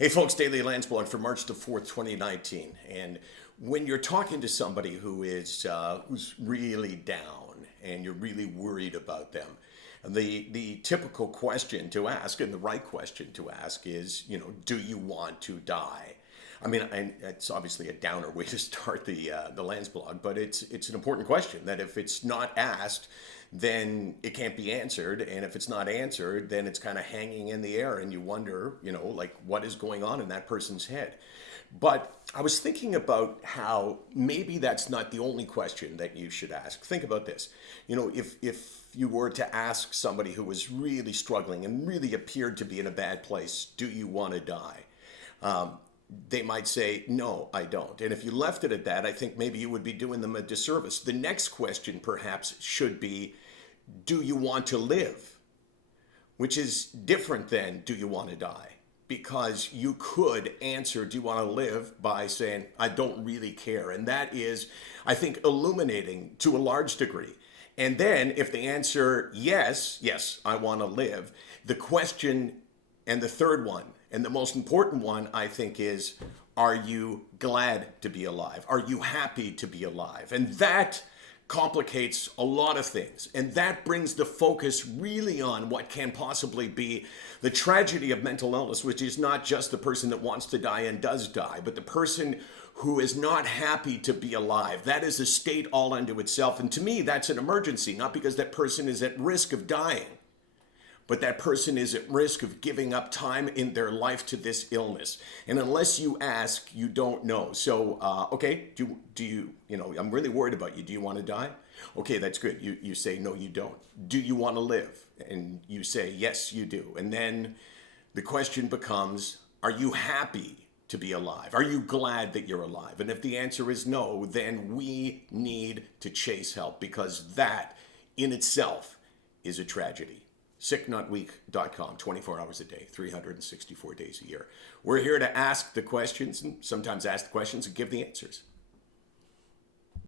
Hey folks, Daily Landsblog for March the 4th, 2019. And when you're talking to somebody who's really down and you're really worried about them, the typical question to ask and the right question to ask is, do you want to die? I mean, and it's obviously a downer way to start the Lance blog, but it's an important question that if it's not asked, then it can't be answered, and if it's not answered, then it's kind of hanging in the air, and you wonder, like what is going on in that person's head. But I was thinking about how maybe that's not the only question that you should ask. Think about this. If you were to ask somebody who was really struggling and really appeared to be in a bad place, do you want to die? They might say, no, I don't. And if you left it at that, I think maybe you would be doing them a disservice. The next question perhaps should be, do you want to live? Which is different than, do you want to die? Because you could answer, do you want to live, by saying, I don't really care. And that is, I think, illuminating to a large degree. And then if the answer, yes, I want to live, the question, and the third one, and the most important one, I think, is, are you glad to be alive? Are you happy to be alive? And that complicates a lot of things. And that brings the focus really on what can possibly be the tragedy of mental illness, which is not just the person that wants to die and does die, but the person who is not happy to be alive. That is a state all unto itself. And to me, that's an emergency, not because that person is at risk of dying, but that person is at risk of giving up time in their life to this illness. And unless you ask, you don't know. So, okay, do you, I'm really worried about you. Do you want to die? Okay, that's good. You say, no, you don't. Do you want to live? And you say, yes, you do. And then the question becomes, are you happy to be alive? Are you glad that you're alive? And if the answer is no, then we need to chase help, because that in itself is a tragedy. SickNotWeak.com, 24 hours a day, 364 days a year. We're here to ask the questions, and sometimes ask the questions and give the answers.